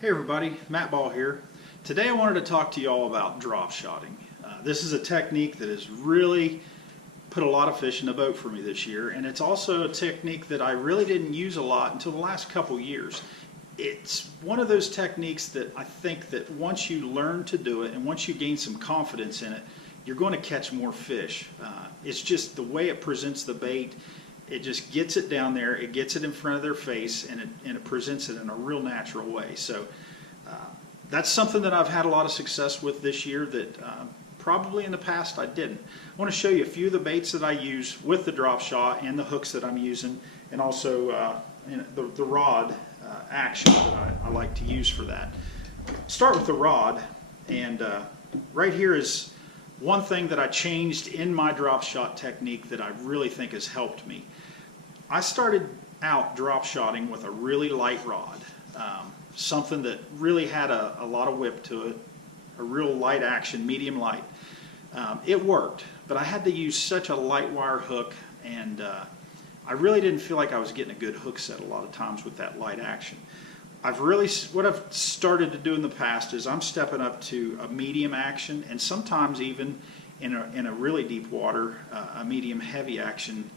Hey everybody, Matt Ball here. Today I wanted to talk to you all about drop shotting. This is a technique that has really put a lot of fish in the boat for me this year, and it's also a technique that I really didn't use a lot until the last couple years. It's one of those techniques that I think that once you learn to do it and once you gain some confidence in it, you're going to catch more fish. It's just the way it presents the bait. It just gets it down there, it gets it in front of their face, and it presents it in a real natural way. So that's something that I've had a lot of success with this year that probably in the past I didn't. I want to show you a few of the baits that I use with the drop shot and the hooks that I'm using, and also the rod action that I like to use for that. Start with the rod, and right here is one thing that I changed in my drop shot technique that I really think has helped me. I started out drop shotting with a really light rod, something that really had a lot of whip to it, a real light action, medium light. It worked, but I had to use such a light wire hook, and I really didn't feel like I was getting a good hook set a lot of times with that light action. What I've started to do in the past is I'm stepping up to a medium action, and sometimes even in a really deep water, a medium heavy action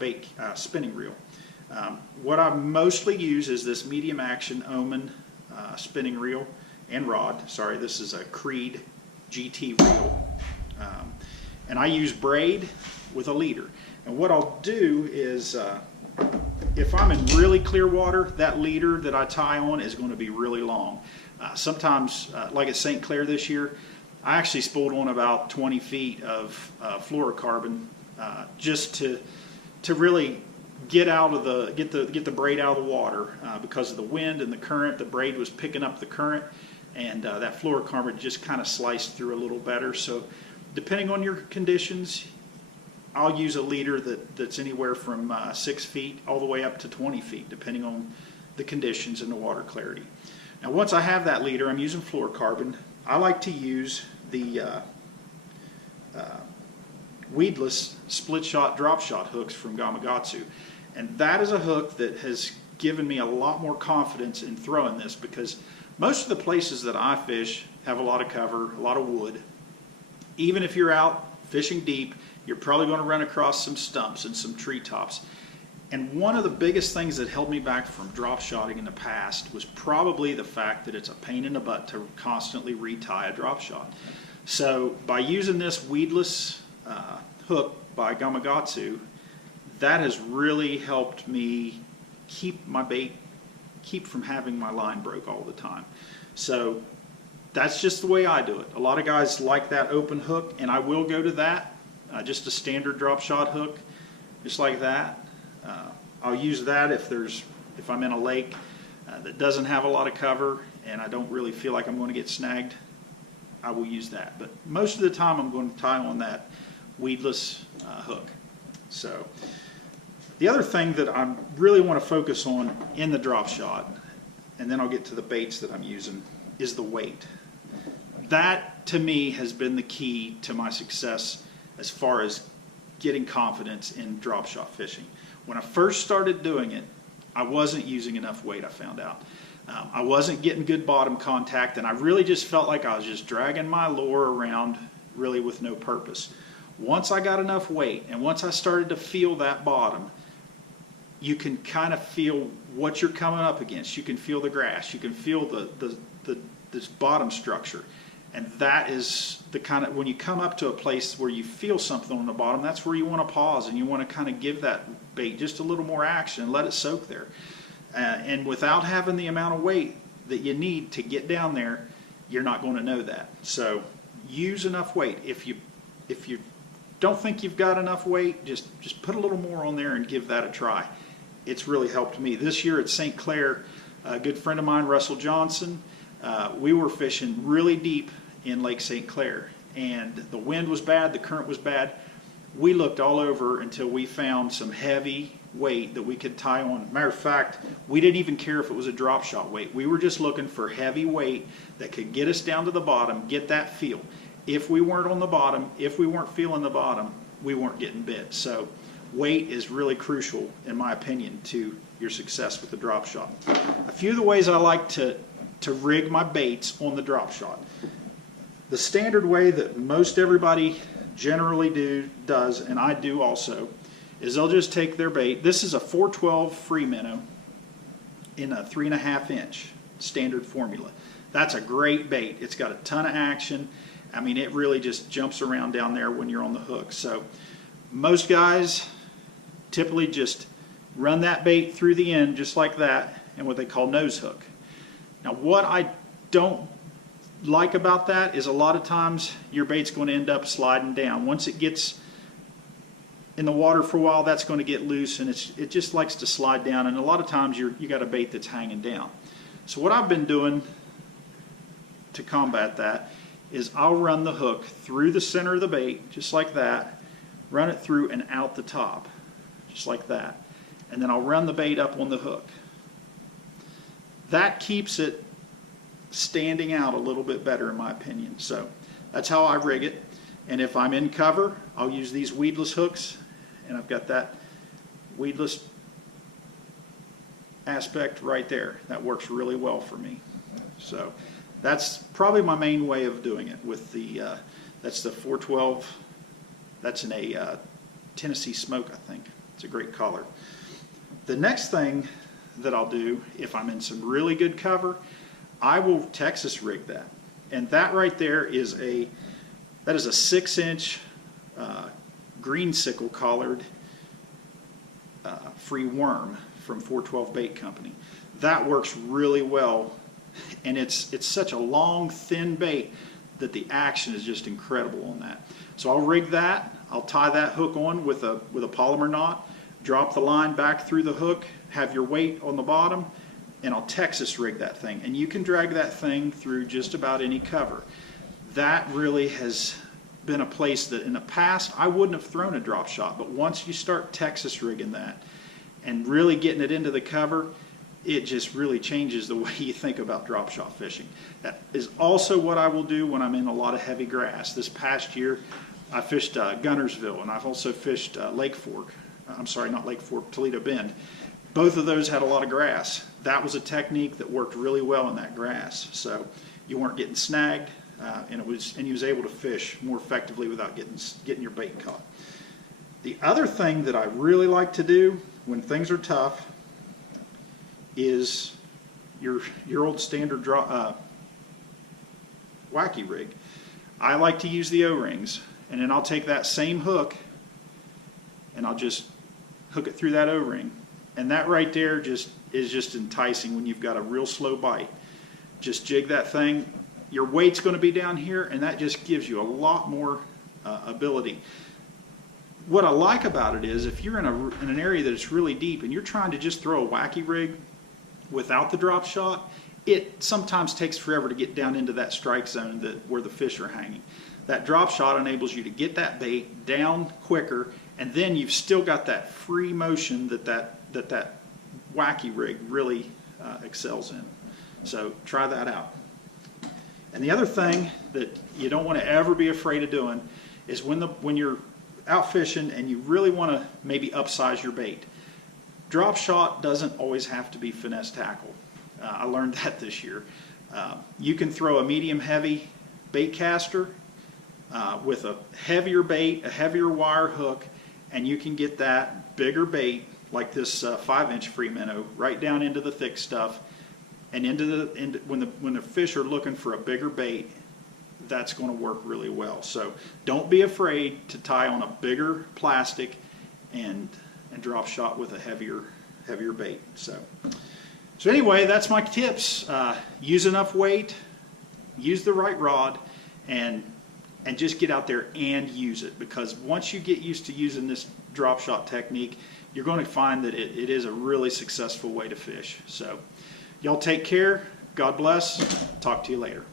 bait spinning reel. What I mostly use is this medium action Omen spinning reel and rod. Sorry, this is a Creed GT reel. And I use braid with a leader. And what I'll do is if I'm in really clear water, that leader that I tie on is going to be really long. Sometimes, like at St. Clair this year, I actually spooled on about 20 feet of fluorocarbon just to really get the braid out of the water because of the wind and the current. The braid was picking up the current, and that fluorocarbon just kind of sliced through a little better. So depending on your conditions, I'll use a leader that's anywhere from 6 feet all the way up to 20 feet, depending on the conditions and the water clarity. Now, once I have that leader, I'm using fluorocarbon. I like to use the weedless split shot drop shot hooks from Gamakatsu, and that is a hook that has given me a lot more confidence in throwing this, because most of the places that I fish have a lot of cover, a lot of wood. Even if you're out fishing deep, you're probably going to run across some stumps and some treetops. And one of the biggest things that held me back from drop shotting in the past was probably the fact that it's a pain in the butt to constantly retie a drop shot. So by using this weedless hook by Gamakatsu, that has really helped me keep from having my line broke all the time. So that's just the way I do it. A lot of guys like that open hook, and I will go to that. Just a standard drop shot hook, just like that. I'll use that if I'm in a lake that doesn't have a lot of cover and I don't really feel like I'm going to get snagged. I will use that. But most of the time I'm going to tie on that weedless hook. So the other thing that I really want to focus on in the drop shot, and then I'll get to the baits that I'm using, is the weight. That to me has been the key to my success as far as getting confidence in drop shot fishing. When I first started doing it, I wasn't using enough weight, I found out. I wasn't getting good bottom contact, and I really just felt like I was just dragging my lure around really with no purpose. Once I got enough weight, and once I started to feel that bottom, you can kind of feel what you're coming up against. You can feel the grass, you can feel this bottom structure. And that is the kind of, when you come up to a place where you feel something on the bottom, that's where you want to pause and you want to kind of give that bait just a little more action and let it soak there. And without having the amount of weight that you need to get down there, you're not going to know that. So use enough weight. If you don't think you've got enough weight, just put a little more on there and give that a try. It's really helped me. This year at St. Clair, a good friend of mine, Russell Johnson, we were fishing really deep in Lake St. Clair, and the wind was bad, the current was bad. We looked all over until we found some heavy weight that we could tie on. Matter of fact, we didn't even care if it was a drop shot weight. We were just looking for heavy weight that could get us down to the bottom, get that feel. If we weren't on the bottom, if we weren't feeling the bottom, we weren't getting bit. So weight is really crucial, in my opinion, to your success with the drop shot. A few of the ways I like to to rig my baits on the drop shot. The standard way that most everybody generally does, and I do also, is they'll just take their bait. This is a 412 free minnow in a 3.5 inch standard formula. That's a great bait. It's got a ton of action. I mean, it really just jumps around down there when you're on the hook. So most guys typically just run that bait through the end just like that and what they call nose hook. Now what I don't like about that is a lot of times your bait's going to end up sliding down. Once it gets in the water for a while, that's going to get loose, and it just likes to slide down, and a lot of times you got a bait that's hanging down. So what I've been doing to combat that is I'll run the hook through the center of the bait just like that, run it through and out the top just like that, and then I'll run the bait up on the hook. That keeps it standing out a little bit better in my opinion. So that's how I rig it. And if I'm in cover, I'll use these weedless hooks, and I've got that weedless aspect right there. That works really well for me. So that's probably my main way of doing it with the that's the 412. That's in a Tennessee Smoke, I think. It's a great color. The next thing that I'll do if I'm in some really good cover, I will Texas rig that, and that right there is a 6-inch green sickle collared free worm from 412 Bait Company. That works really well, and it's such a long, thin bait that the action is just incredible on that. So I'll rig that. I'll tie that hook on with a polymer knot, drop the line back through the hook, have your weight on the bottom, and I'll Texas rig that thing. And you can drag that thing through just about any cover. That really has been a place that in the past I wouldn't have thrown a drop shot, but once you start Texas rigging that and really getting it into the cover, it just really changes the way you think about drop shot fishing. That is also what I will do when I'm in a lot of heavy grass. This past year I fished Gunnersville, and I've also fished Lake Fork. I'm sorry, not Lake Fork, Toledo Bend. Both of those had a lot of grass. That was a technique that worked really well in that grass. So you weren't getting snagged, and you was able to fish more effectively without getting your bait caught. The other thing that I really like to do when things are tough is your old standard wacky rig. I like to use the O-rings, and then I'll take that same hook and I'll just hook it through that O-ring. And that right there is just enticing when you've got a real slow bite. Just jig that thing. Your weight's going to be down here, and that just gives you a lot more ability. What I like about it is if you're in an area that is really deep and you're trying to just throw a wacky rig without the drop shot, it sometimes takes forever to get down into that strike zone where the fish are hanging. That drop shot enables you to get that bait down quicker, and then you've still got that free motion that wacky rig really excels in. So try that out. And the other thing that you don't want to ever be afraid of doing is when you're out fishing and you really want to maybe upsize your bait. Drop shot doesn't always have to be finesse tackle. I learned that this year. You can throw a medium heavy bait caster with a heavier bait, a heavier wire hook, and you can get that bigger bait like this 5-inch free minnow right down into the thick stuff, and when the fish are looking for a bigger bait, that's going to work really well. So don't be afraid to tie on a bigger plastic and drop shot with a heavier bait. So anyway, that's my tips. Use enough weight, use the right rod, and just get out there and use it, because once you get used to using this drop shot technique, you're going to find that it is a really successful way to fish. So y'all take care. God bless. Talk to you later.